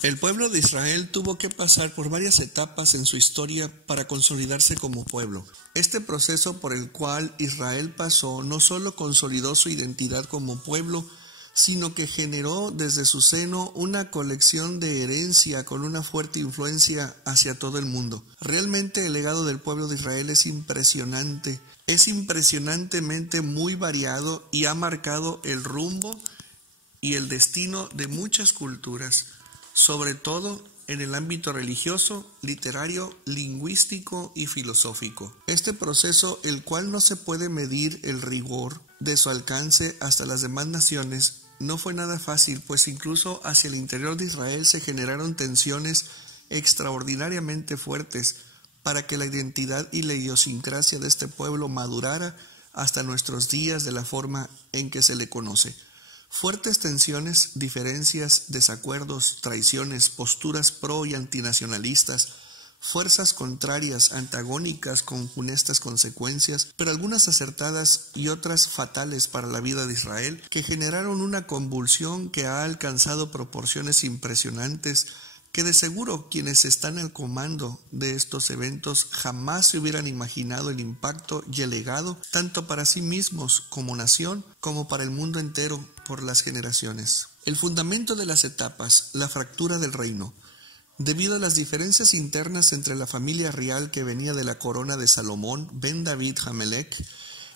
El pueblo de Israel tuvo que pasar por varias etapas en su historia para consolidarse como pueblo. Este proceso por el cual Israel pasó no solo consolidó su identidad como pueblo, sino que generó desde su seno una colección de herencia con una fuerte influencia hacia todo el mundo. Realmente el legado del pueblo de Israel es impresionante, es impresionantemente muy variado y ha marcado el rumbo y el destino de muchas culturas, sobre todo en el ámbito religioso, literario, lingüístico y filosófico. Este proceso, el cual no se puede medir el rigor de su alcance hasta las demás naciones, no fue nada fácil, pues incluso hacia el interior de Israel se generaron tensiones extraordinariamente fuertes para que la identidad y la idiosincrasia de este pueblo madurara hasta nuestros días de la forma en que se le conoce. Fuertes tensiones, diferencias, desacuerdos, traiciones, posturas pro y antinacionalistas, fuerzas contrarias, antagónicas con funestas consecuencias, pero algunas acertadas y otras fatales para la vida de Israel, que generaron una convulsión que ha alcanzado proporciones impresionantes, que de seguro quienes están al comando de estos eventos jamás se hubieran imaginado el impacto y el legado, tanto para sí mismos como nación, como para el mundo entero por las generaciones. El fundamento de las etapas, la fractura del reino. Debido a las diferencias internas entre la familia real que venía de la corona de Salomón, Ben David Hamelech,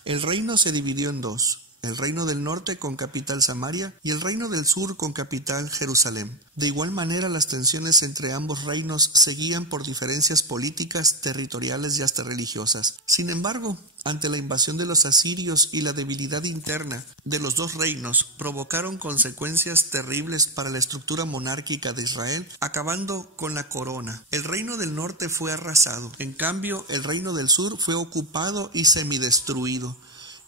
el reino se dividió en dos: el reino del norte con capital Samaria y el reino del sur con capital Jerusalén. De igual manera, las tensiones entre ambos reinos seguían por diferencias políticas, territoriales y hasta religiosas. Sin embargo, ante la invasión de los asirios y la debilidad interna de los dos reinos, provocaron consecuencias terribles para la estructura monárquica de Israel, acabando con la corona. El reino del norte fue arrasado. En cambio, el reino del sur fue ocupado y semidestruido,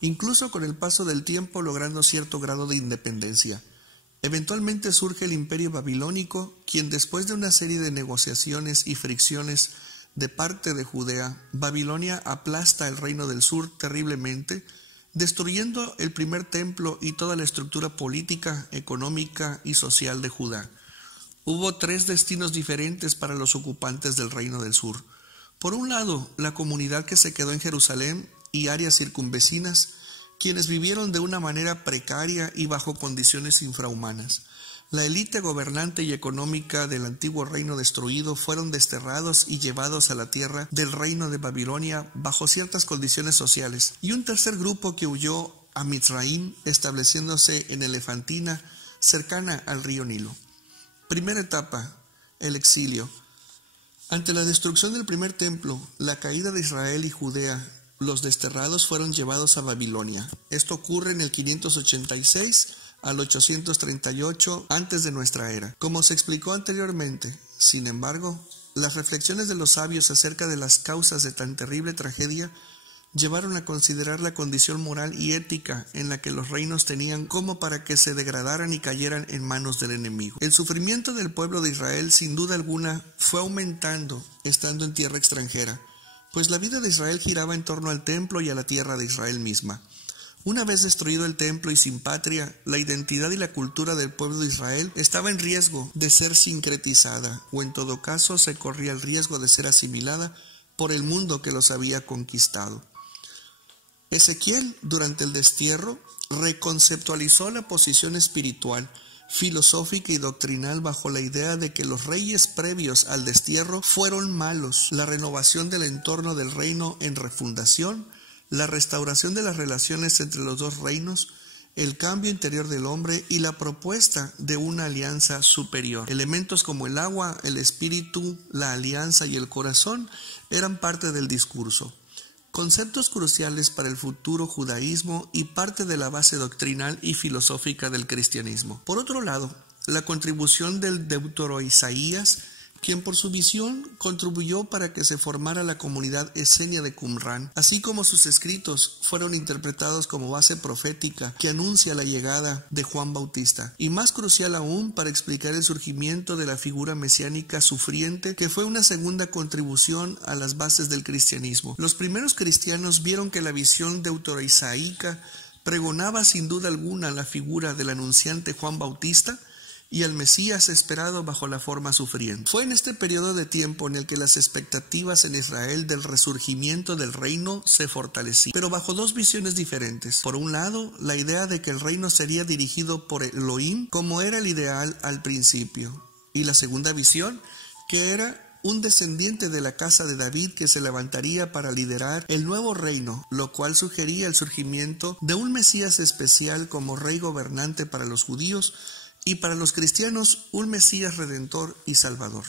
incluso con el paso del tiempo logrando cierto grado de independencia. Eventualmente surge el imperio babilónico, quien después de una serie de negociaciones y fricciones de parte de Judea, Babilonia aplasta el reino del sur terriblemente, destruyendo el primer templo y toda la estructura política, económica y social de Judá. Hubo tres destinos diferentes para los ocupantes del reino del sur. Por un lado, la comunidad que se quedó en Jerusalén y áreas circunvecinas, quienes vivieron de una manera precaria y bajo condiciones infrahumanas. La élite gobernante y económica del antiguo reino destruido fueron desterrados y llevados a la tierra del reino de Babilonia bajo ciertas condiciones sociales. Y un tercer grupo que huyó a Mitzraim, estableciéndose en Elefantina, cercana al río Nilo. Primera etapa, el exilio. Ante la destrucción del primer templo, la caída de Israel y Judea, los desterrados fueron llevados a Babilonia. Esto ocurre en el 586 al 838 antes de nuestra era. Como se explicó anteriormente, sin embargo, las reflexiones de los sabios acerca de las causas de tan terrible tragedia llevaron a considerar la condición moral y ética en la que los reinos tenían como para que se degradaran y cayeran en manos del enemigo. El sufrimiento del pueblo de Israel, sin duda alguna, fue aumentando estando en tierra extranjera, pues la vida de Israel giraba en torno al templo y a la tierra de Israel misma. Una vez destruido el templo y sin patria, la identidad y la cultura del pueblo de Israel estaba en riesgo de ser sincretizada, o en todo caso se corría el riesgo de ser asimilada por el mundo que los había conquistado. Ezequiel, durante el destierro, reconceptualizó la posición espiritual, filosófica y doctrinal bajo la idea de que los reyes previos al destierro fueron malos, la renovación del entorno del reino en refundación, la restauración de las relaciones entre los dos reinos, el cambio interior del hombre y la propuesta de una alianza superior. Elementos como el agua, el espíritu, la alianza y el corazón eran parte del discurso. Conceptos cruciales para el futuro judaísmo y parte de la base doctrinal y filosófica del cristianismo. Por otro lado, la contribución del deutero Isaías, quien por su visión contribuyó para que se formara la comunidad esenia de Qumran, así como sus escritos fueron interpretados como base profética que anuncia la llegada de Juan Bautista, y más crucial aún para explicar el surgimiento de la figura mesiánica sufriente, que fue una segunda contribución a las bases del cristianismo. Los primeros cristianos vieron que la visión deuteroisaíca pregonaba sin duda alguna la figura del anunciante Juan Bautista, y al Mesías esperado bajo la forma sufriente. Fue en este periodo de tiempo en el que las expectativas en Israel del resurgimiento del reino se fortalecían, pero bajo dos visiones diferentes. Por un lado, la idea de que el reino sería dirigido por Elohim, como era el ideal al principio, y la segunda visión, que era un descendiente de la casa de David que se levantaría para liderar el nuevo reino, lo cual sugería el surgimiento de un Mesías especial como rey gobernante para los judíos y para los cristianos un Mesías redentor y salvador.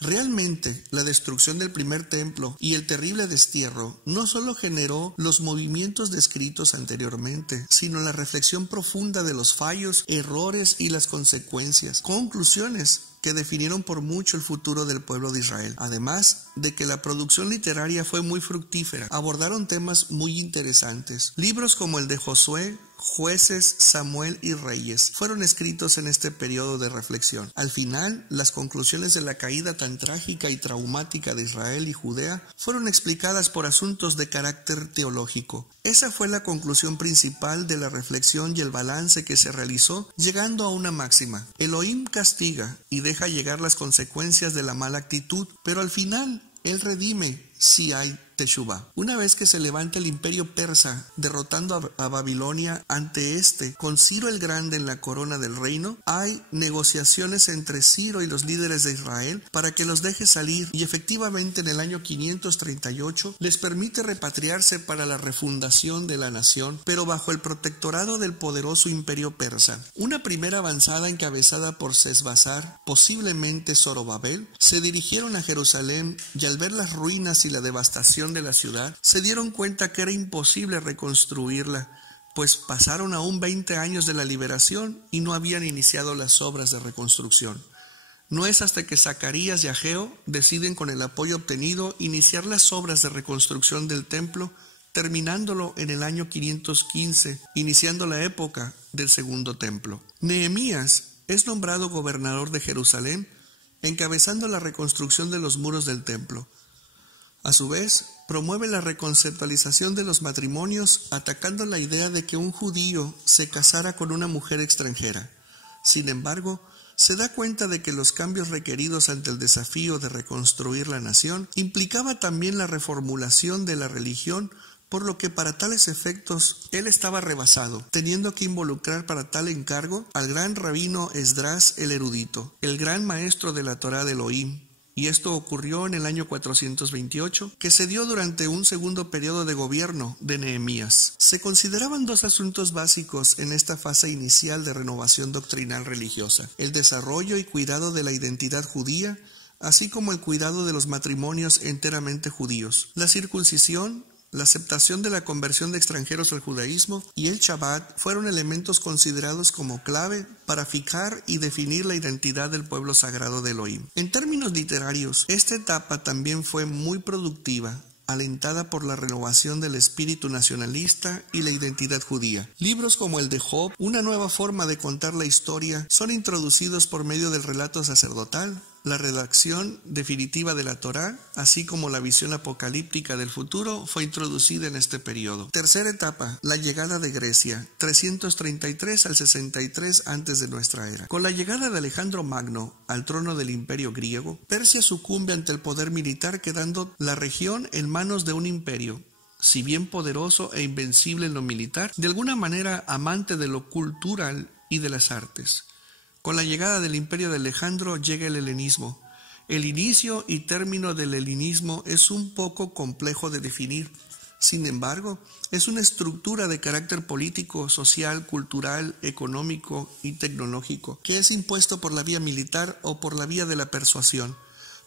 Realmente, la destrucción del primer templo y el terrible destierro no solo generó los movimientos descritos anteriormente, sino la reflexión profunda de los fallos, errores y las consecuencias, conclusiones que definieron por mucho el futuro del pueblo de Israel. Además de que la producción literaria fue muy fructífera, abordaron temas muy interesantes. Libros como el de Josué, Jueces, Samuel y Reyes fueron escritos en este periodo de reflexión. Al final, las conclusiones de la caída tan trágica y traumática de Israel y Judea fueron explicadas por asuntos de carácter teológico. Esa fue la conclusión principal de la reflexión y el balance que se realizó, llegando a una máxima: Elohim castiga y deja llegar las consecuencias de la mala actitud, pero al final Él redime si hay Teshuvá. Una vez que se levanta el imperio persa, derrotando a Babilonia ante con Ciro el Grande en la corona del reino, hay negociaciones entre Ciro y los líderes de Israel para que los deje salir, y efectivamente en el año 538 les permite repatriarse para la refundación de la nación, pero bajo el protectorado del poderoso imperio persa. Una primera avanzada encabezada por Sesbazar, posiblemente Zorobabel, se dirigieron a Jerusalén y al ver las ruinas y la devastación de la ciudad, se dieron cuenta que era imposible reconstruirla, pues pasaron aún 20 años de la liberación y no habían iniciado las obras de reconstrucción. No es hasta que Zacarías y Ageo deciden, con el apoyo obtenido, iniciar las obras de reconstrucción del templo, terminándolo en el año 515, iniciando la época del segundo templo. Nehemías es nombrado gobernador de Jerusalén, encabezando la reconstrucción de los muros del templo. A su vez, promueve la reconceptualización de los matrimonios, atacando la idea de que un judío se casara con una mujer extranjera. Sin embargo, se da cuenta de que los cambios requeridos ante el desafío de reconstruir la nación implicaba también la reformulación de la religión, por lo que para tales efectos él estaba rebasado, teniendo que involucrar para tal encargo al gran rabino Esdras el erudito, el gran maestro de la Torá de Elohim. Y esto ocurrió en el año 428, que se dio durante un segundo periodo de gobierno de Nehemías. Se consideraban dos asuntos básicos en esta fase inicial de renovación doctrinal religiosa: el desarrollo y cuidado de la identidad judía, así como el cuidado de los matrimonios enteramente judíos, la circuncisión, la aceptación de la conversión de extranjeros al judaísmo y el Shabbat fueron elementos considerados como clave para fijar y definir la identidad del pueblo sagrado de Elohim. En términos literarios, esta etapa también fue muy productiva, alentada por la renovación del espíritu nacionalista y la identidad judía. Libros como el de Job, una nueva forma de contar la historia, son introducidos por medio del relato sacerdotal, la redacción definitiva de la Torá, así como la visión apocalíptica del futuro, fue introducida en este periodo. Tercera etapa, la llegada de Grecia, 333 al 63 antes de nuestra era. Con la llegada de Alejandro Magno al trono del imperio griego, Persia sucumbe ante el poder militar, quedando la región en manos de un imperio, si bien poderoso e invencible en lo militar, de alguna manera amante de lo cultural y de las artes. Con la llegada del imperio de Alejandro llega el helenismo. El inicio y término del helenismo es un poco complejo de definir. Sin embargo, es una estructura de carácter político, social, cultural, económico y tecnológico, que es impuesto por la vía militar o por la vía de la persuasión.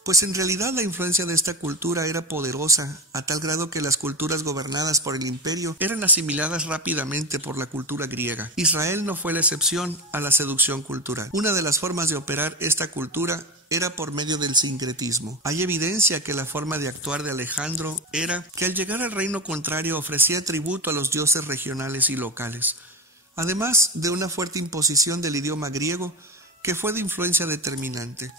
Pues en realidad la influencia de esta cultura era poderosa, a tal grado que las culturas gobernadas por el imperio eran asimiladas rápidamente por la cultura griega. Israel no fue la excepción a la seducción cultural. Una de las formas de operar esta cultura era por medio del sincretismo. Hay evidencia que la forma de actuar de Alejandro era que al llegar al reino contrario ofrecía tributo a los dioses regionales y locales, además de una fuerte imposición del idioma griego que fue de influencia determinante.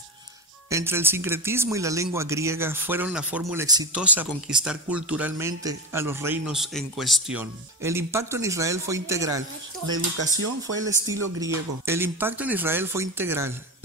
Entre el sincretismo y la lengua griega fueron la fórmula exitosa para conquistar culturalmente a los reinos en cuestión. El impacto en Israel fue integral. La educación fue al estilo griego. La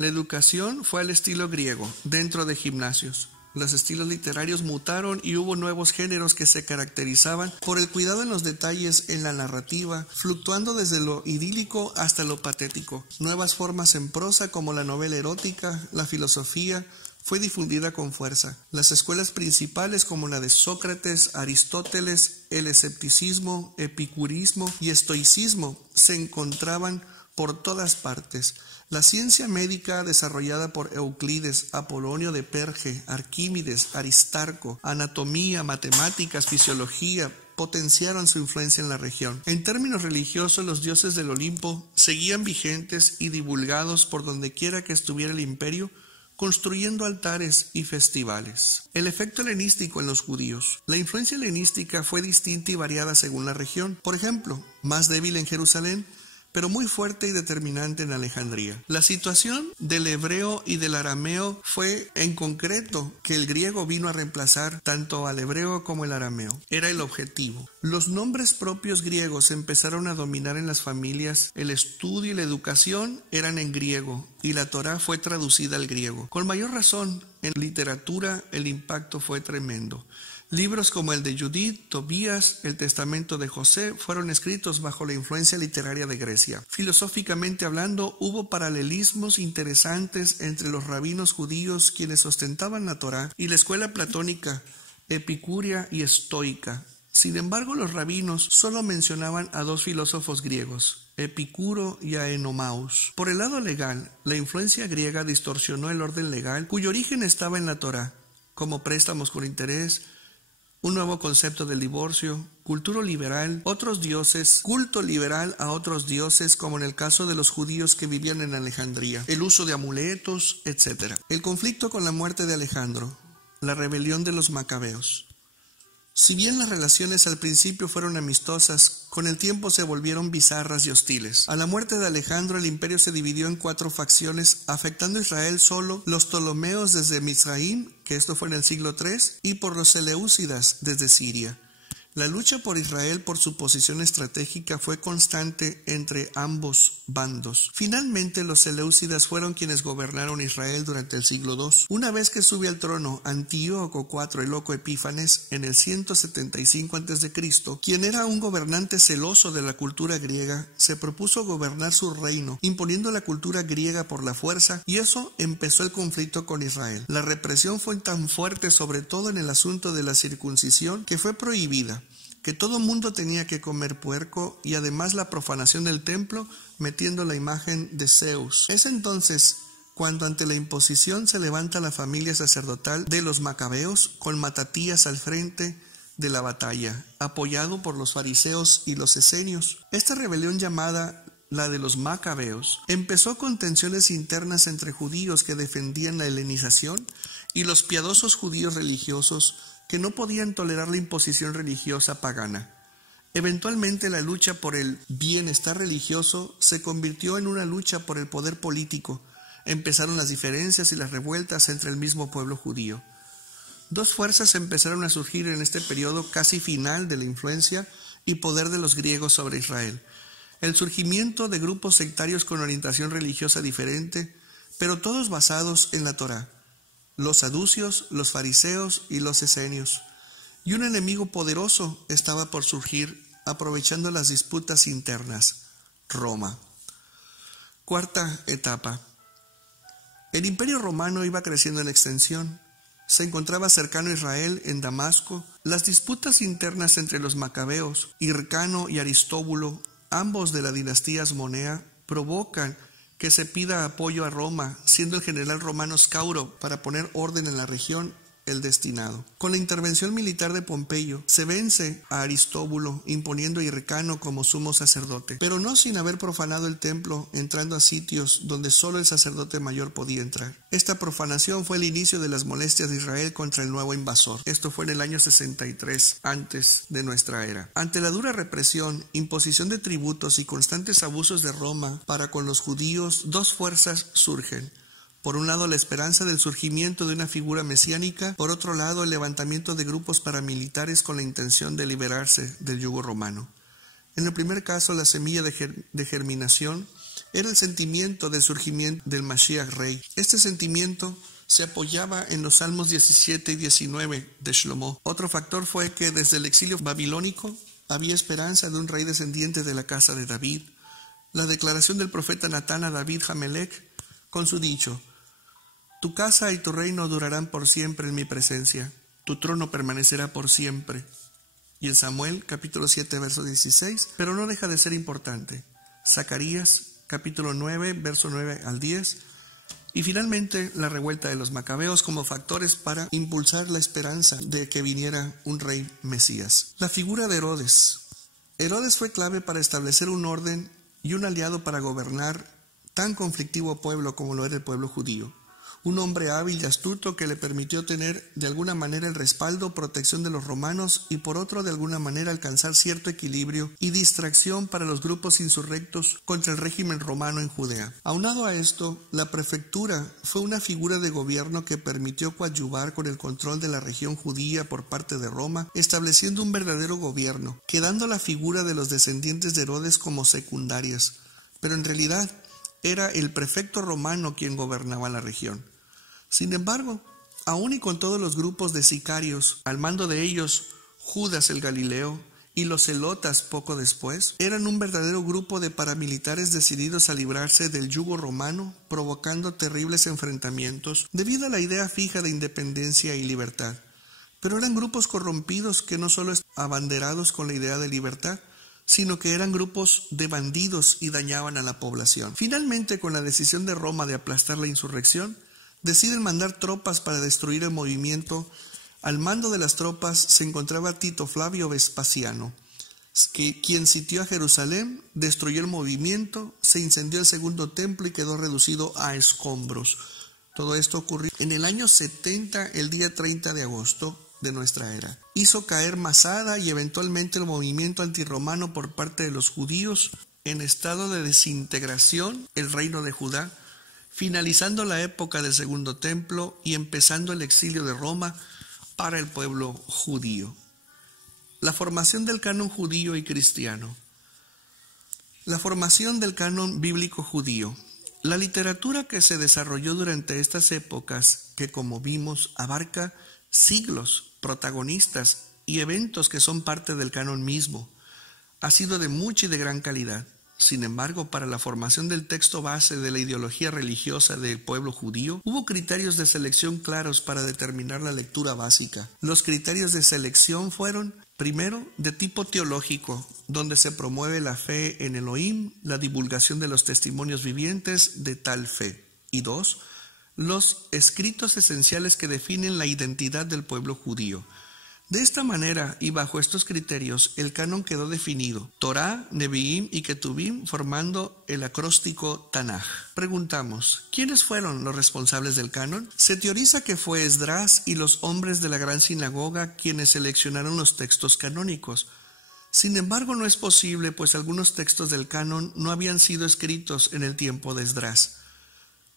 educación fue al estilo griego, dentro de gimnasios. Los estilos literarios mutaron y hubo nuevos géneros que se caracterizaban por el cuidado en los detalles en la narrativa, fluctuando desde lo idílico hasta lo patético. Nuevas formas en prosa como la novela erótica, la filosofía, fue difundida con fuerza. Las escuelas principales como la de Sócrates, Aristóteles, el escepticismo, epicurismo y estoicismo se encontraban por todas partes. La ciencia médica desarrollada por Euclides, Apolonio de Perge, Arquímedes, Aristarco, anatomía, matemáticas, fisiología, potenciaron su influencia en la región. En términos religiosos, los dioses del Olimpo seguían vigentes y divulgados por dondequiera que estuviera el imperio, construyendo altares y festivales. El efecto helenístico en los judíos. La influencia helenística fue distinta y variada según la región. Por ejemplo, más débil en Jerusalén, pero muy fuerte y determinante en Alejandría. La situación del hebreo y del arameo fue en concreto que el griego vino a reemplazar tanto al hebreo como el arameo. Era el objetivo. Los nombres propios griegos empezaron a dominar en las familias. El estudio y la educación eran en griego y la Torá fue traducida al griego. Con mayor razón, en literatura el impacto fue tremendo. Libros como el de Judith, Tobías, el Testamento de José fueron escritos bajo la influencia literaria de Grecia. Filosóficamente hablando, hubo paralelismos interesantes entre los rabinos judíos quienes ostentaban la Torá y la escuela platónica, epicúrea y estoica. Sin embargo, los rabinos solo mencionaban a dos filósofos griegos, Epicuro y a Enomaus. Por el lado legal, la influencia griega distorsionó el orden legal, cuyo origen estaba en la Torá, como préstamos con interés, un nuevo concepto del divorcio, culto liberal a otros dioses, como en el caso de los judíos que vivían en Alejandría, el uso de amuletos, etc. El conflicto con la muerte de Alejandro, la rebelión de los macabeos. Si bien las relaciones al principio fueron amistosas, con el tiempo se volvieron bizarras y hostiles. A la muerte de Alejandro, el imperio se dividió en 4 facciones, afectando a Israel solo los Ptolomeos desde Mizraim, que esto fue en el siglo III, y por los Seleucidas desde Siria. La lucha por Israel por su posición estratégica fue constante entre ambos bandos. Finalmente, los Seleucidas fueron quienes gobernaron Israel durante el siglo II. Una vez que sube al trono Antíoco IV el Loco Epífanes en el 175 a.C., quien era un gobernante celoso de la cultura griega, se propuso gobernar su reino, imponiendo la cultura griega por la fuerza, y eso empezó el conflicto con Israel. La represión fue tan fuerte, sobre todo en el asunto de la circuncisión, que fue prohibida, que todo mundo tenía que comer puerco y además la profanación del templo metiendo la imagen de Zeus. Es entonces cuando ante la imposición se levanta la familia sacerdotal de los macabeos con Matatías al frente de la batalla, apoyado por los fariseos y los esenios. Esta rebelión llamada la de los macabeos empezó con tensiones internas entre judíos que defendían la helenización y los piadosos judíos religiosos que no podían tolerar la imposición religiosa pagana. Eventualmente la lucha por el bienestar religioso se convirtió en una lucha por el poder político. Empezaron las diferencias y las revueltas entre el mismo pueblo judío. 2 fuerzas empezaron a surgir en este periodo casi final de la influencia y poder de los griegos sobre Israel. El surgimiento de grupos sectarios con orientación religiosa diferente, pero todos basados en la Torá. Los saducios, los fariseos y los esenios. Y un enemigo poderoso estaba por surgir, aprovechando las disputas internas: Roma. 4ª etapa. El imperio romano iba creciendo en extensión. Se encontraba cercano a Israel, en Damasco. Las disputas internas entre los macabeos, Hircano y Aristóbulo, ambos de la dinastía Asmonea, provocan que se pida apoyo a Roma, siendo el general romano Scauro, para poner orden en la región, el destinado. Con la intervención militar de Pompeyo, se vence a Aristóbulo, imponiendo a Hircano como sumo sacerdote, pero no sin haber profanado el templo, entrando a sitios donde solo el sacerdote mayor podía entrar. Esta profanación fue el inicio de las molestias de Israel contra el nuevo invasor. Esto fue en el año 63 antes de nuestra era. Ante la dura represión, imposición de tributos y constantes abusos de Roma para con los judíos, 2 fuerzas surgen. Por un lado, la esperanza del surgimiento de una figura mesiánica, por otro lado, el levantamiento de grupos paramilitares con la intención de liberarse del yugo romano. En el primer caso, la semilla de germinación era el sentimiento del surgimiento del Mashiach rey. Este sentimiento se apoyaba en los Salmos 17 y 19 de Shlomo. Otro factor fue que desde el exilio babilónico había esperanza de un rey descendiente de la casa de David. La declaración del profeta Natán a David Hamelech con su dicho: tu casa y tu reino durarán por siempre en mi presencia, tu trono permanecerá por siempre. Y en Samuel capítulo 7 verso 16, pero no deja de ser importante. Zacarías capítulo 9 verso 9 al 10, y finalmente la revuelta de los macabeos como factores para impulsar la esperanza de que viniera un rey Mesías. La figura de Herodes. Herodes fue clave para establecer un orden y un aliado para gobernar tan conflictivo pueblo como lo era el pueblo judío. Un hombre hábil y astuto que le permitió tener de alguna manera el respaldo, protección de los romanos y por otro de alguna manera alcanzar cierto equilibrio y distracción para los grupos insurrectos contra el régimen romano en Judea. Aunado a esto, la prefectura fue una figura de gobierno que permitió coadyuvar con el control de la región judía por parte de Roma, estableciendo un verdadero gobierno, quedando la figura de los descendientes de Herodes como secundarias, pero en realidad era el prefecto romano quien gobernaba la región. Sin embargo, aun y con todos los grupos de sicarios, al mando de ellos Judas el Galileo y los celotas poco después, eran un verdadero grupo de paramilitares decididos a librarse del yugo romano, provocando terribles enfrentamientos debido a la idea fija de independencia y libertad. Pero eran grupos corrompidos que no solo estaban abanderados con la idea de libertad, sino que eran grupos de bandidos y dañaban a la población. Finalmente, con la decisión de Roma de aplastar la insurrección, deciden mandar tropas para destruir el movimiento. Al mando de las tropas se encontraba Tito Flavio Vespasiano, quien sitió a Jerusalén, destruyó el movimiento, se incendió el segundo templo y quedó reducido a escombros. Todo esto ocurrió en el año 70, el día 30 de agosto de nuestra era. Hizo caer Masada y eventualmente el movimiento antirromano por parte de los judíos en estado de desintegración el reino de Judá, finalizando la época del Segundo Templo y empezando el exilio de Roma para el pueblo judío. La formación del canon judío y cristiano. La formación del canon bíblico judío. La literatura que se desarrolló durante estas épocas, que como vimos abarca siglos, protagonistas y eventos que son parte del canon mismo, ha sido de mucha y de gran calidad. Sin embargo, para la formación del texto base de la ideología religiosa del pueblo judío, hubo criterios de selección claros para determinar la lectura básica. Los criterios de selección fueron, primero, de tipo teológico, donde se promueve la fe en Elohim, la divulgación de los testimonios vivientes de tal fe. Y dos, los escritos esenciales que definen la identidad del pueblo judío. De esta manera y bajo estos criterios, el canon quedó definido: Torá, Neviim y Ketuvim formando el acróstico Tanaj. Preguntamos, ¿quiénes fueron los responsables del canon? Se teoriza que fue Esdras y los hombres de la gran sinagoga quienes seleccionaron los textos canónicos. Sin embargo, no es posible, pues algunos textos del canon no habían sido escritos en el tiempo de Esdras.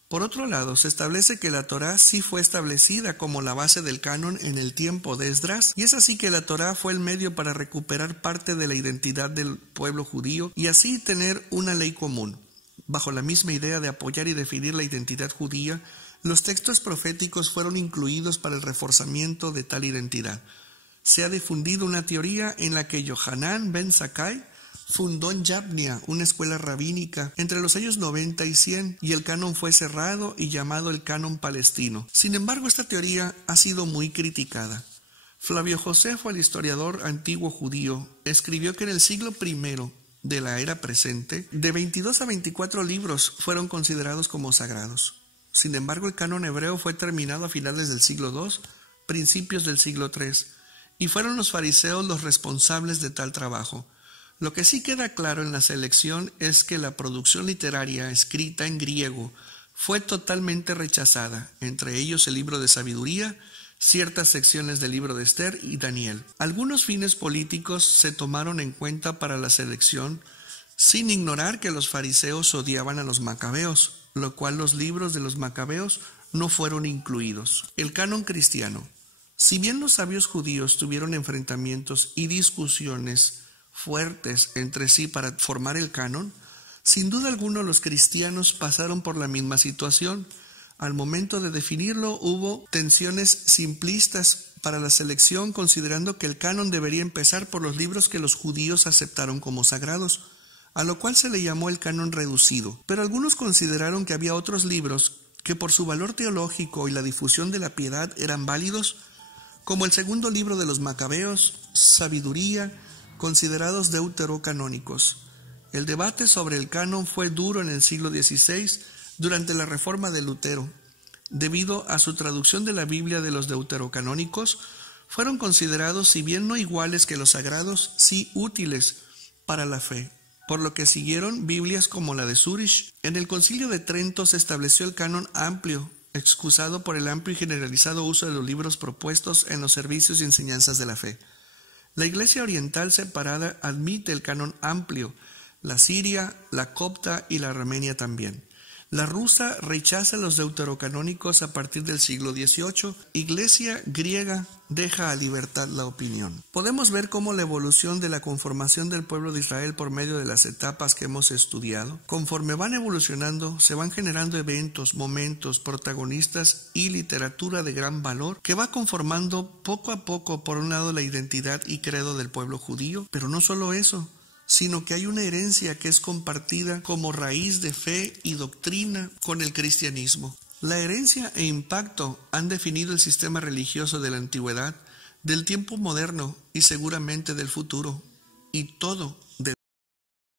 Por otro lado, se establece que la Torá sí fue establecida como la base del canon en el tiempo de Esdras, y es así que la Torá fue el medio para recuperar parte de la identidad del pueblo judío y así tener una ley común. Bajo la misma idea de apoyar y definir la identidad judía, los textos proféticos fueron incluidos para el reforzamiento de tal identidad. Se ha difundido una teoría en la que Yohanan ben Zakkai fundó en Yabnia una escuela rabínica entre los años 90 y 100 y el canon fue cerrado y llamado el canon palestino. Sin embargo, esta teoría ha sido muy criticada. Flavio Josefo, el historiador antiguo judío, escribió que en el siglo I de la era presente, de 22 a 24 libros fueron considerados como sagrados. Sin embargo, el canon hebreo fue terminado a finales del siglo II, principios del siglo III, y fueron los fariseos los responsables de tal trabajo. Lo que sí queda claro en la selección es que la producción literaria escrita en griego fue totalmente rechazada, entre ellos el libro de sabiduría, ciertas secciones del libro de Esther y Daniel. Algunos fines políticos se tomaron en cuenta para la selección, sin ignorar que los fariseos odiaban a los macabeos, lo cual los libros de los Macabeos no fueron incluidos. El canon cristiano. Si bien los sabios judíos tuvieron enfrentamientos y discusiones fuertes entre sí para formar el canon, sin duda alguna los cristianos pasaron por la misma situación. Al momento de definirlo hubo tensiones simplistas para la selección, considerando que el canon debería empezar por los libros que los judíos aceptaron como sagrados, a lo cual se le llamó el canon reducido. Pero algunos consideraron que había otros libros que por su valor teológico y la difusión de la piedad eran válidos, como el segundo libro de los Macabeos, Sabiduría, considerados deuterocanónicos. El debate sobre el canon fue duro en el siglo XVI durante la Reforma de Lutero. Debido a su traducción de la Biblia de los deuterocanónicos, fueron considerados, si bien no iguales que los sagrados, sí útiles para la fe, por lo que siguieron Biblias como la de Zúrich. En el Concilio de Trento se estableció el canon amplio, excusado por el amplio y generalizado uso de los libros propuestos en los servicios y enseñanzas de la fe. La Iglesia Oriental separada admite el canon amplio, la siria, la copta y la armenia también. La rusa rechaza los deuterocanónicos a partir del siglo XVIII. Iglesia griega deja a libertad la opinión. Podemos ver cómo la evolución de la conformación del pueblo de Israel por medio de las etapas que hemos estudiado, conforme van evolucionando, se van generando eventos, momentos, protagonistas y literatura de gran valor que va conformando poco a poco, por un lado, la identidad y credo del pueblo judío, pero no solo eso, sino que hay una herencia que es compartida como raíz de fe y doctrina con el cristianismo. La herencia e impacto han definido el sistema religioso de la antigüedad, del tiempo moderno y seguramente del futuro. Y todo